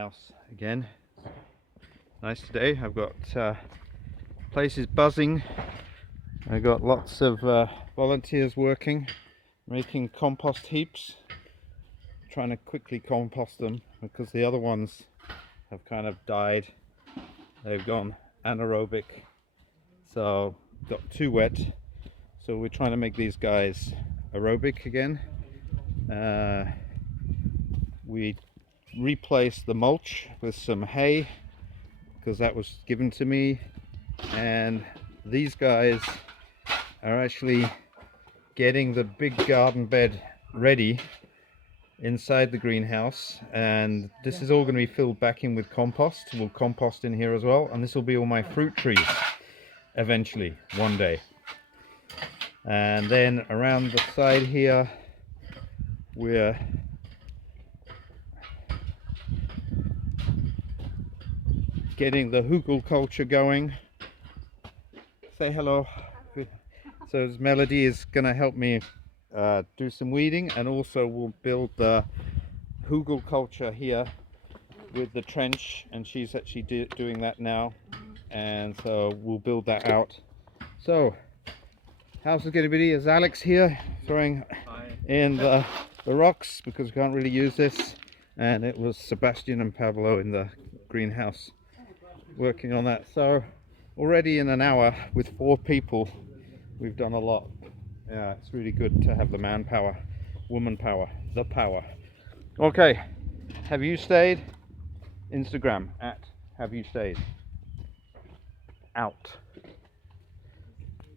house again. Nice today. I've got places buzzing. I've got lots of volunteers working, making compost heaps, trying to quickly compost them because the other ones have kind of died. They've gone anaerobic, so got too wet. So we're trying to make these guys aerobic again. We replaced the mulch with some hay because that was given to me, and these guys are actually getting the big garden bed ready inside the greenhouse, and this is all going to be filled back in with compost. We'll compost in here as well, and this will be all my fruit trees eventually one day. And then around the side here we're getting the hugelkultur going. Say hello. So Melody is going to help me do some weeding, and also we'll build the hugelkultur here with the trench, and she's actually doing that now, and so we'll build that out. So how's it going to be? Is Alex here throwing in the rocks because we can't really use this, and it was Sebastian and Pablo in the greenhouse working on that. So already in an hour with 4 people we've done a lot. Yeah, it's really good to have the manpower, woman power, the power. Okay, have you stayed? Instagram at have you stayed. Out.